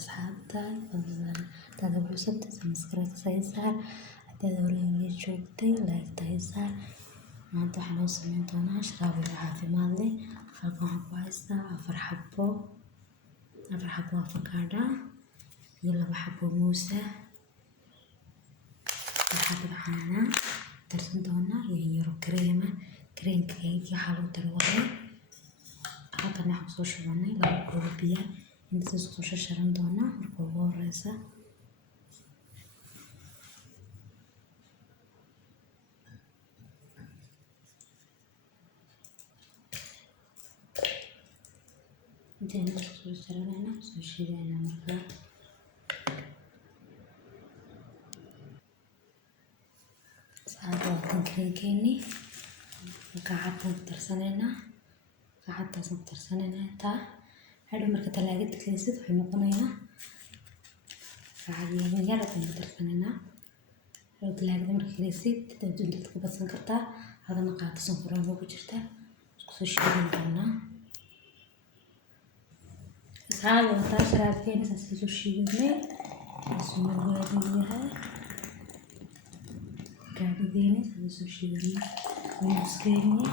asxaabta fadlan hadaad ugu cusubtahay subscribe saysaar hadaad hore ila joogtay like saysaar. maanta waxaan noo sameyn doonaa sharaab caafimaad leh. halkan waxaan ku haystaa 4 xabo avocado iyo 2 xabo muus ah, 1 xabo caano darsan doonaa iyo yaro kareemka waxaa lagu daray halkan waxaan soo shubanay 2 koob biyo inta isku sharan doonaa. marka ugu horeysa inta isku sharanayna soo shiidayna marka saadaan kareemkeeni gacanta darsanayna taa hadhow marka talaagada gelisid wuxuu noqonayaa gacmo yar ayaan darsanayna. hadhow talaagada marka gelisid intaad ku badsan kartaa hadana qaado sonkorna ugu jirta isku soo shiidan doonaa. asxaabta sharaabkeena saas soo shiidnay asuma gaadiyahay gaadideena saas soo shiidnay muuskeeni